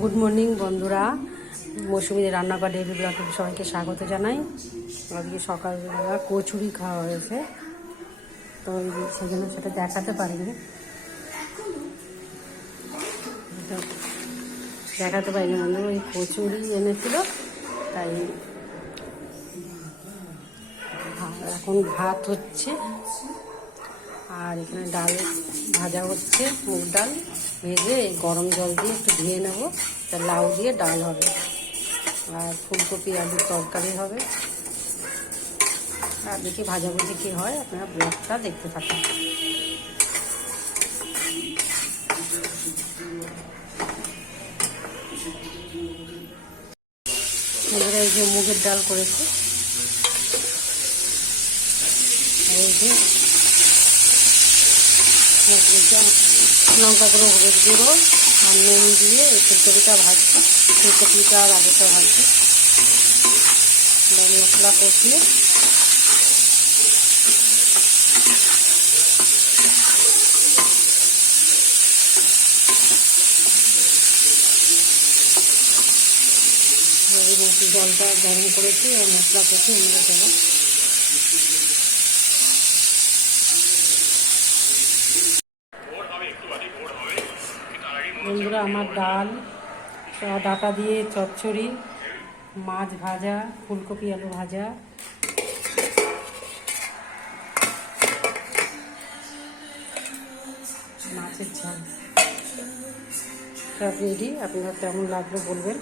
Good morning বন্ধুরা, মৌসুমীদের রান্নাঘর daily ব্লগে সবাইকে স্বাগত জানাই। আজকে সকালবেলা কচুরি খাওয়া হয়েছে, তো সেই জন্য সেটা দেখাতে পারিনি বন্ধু। ওই কচুরি এনেছিল, তাই এখন ভাত হচ্ছে আর এখানে ডাল ভাজা হচ্ছে, মুগ ডাল ভেজে গরম জল দিয়ে একটু ধুয়ে নেবো, তা লাউ দিয়ে ডাল হবে আর ফুলকপি আলুর তরকারি হবে। আর দেখি ভাজাভুজি কী হয়, আপনারা ব্লগটা দেখতে থাকুন। এবারে এই যে মুগের ডাল করেছি, এই যে লঙ্কা গুঁড়ো, হলুদ গুঁড়ো আর নুন দিয়ে এই ফুলকপিটা ভাজছি, ফুলকপিটা আর আলুটা ভাজছি, মশলা কষিয়ে জলটা গরম করেছি আর মশলা কষিয়ে নিয়ে দেবো। বন্ধুরা, আমার ডাল, ডাটা দিয়ে চচ্চড়ি, মাছ ভাজা, ফুলকপি আলু ভাজা, মাছের ঝাল সব রেডি। আপনারা কেমন লাগলো বলবেন।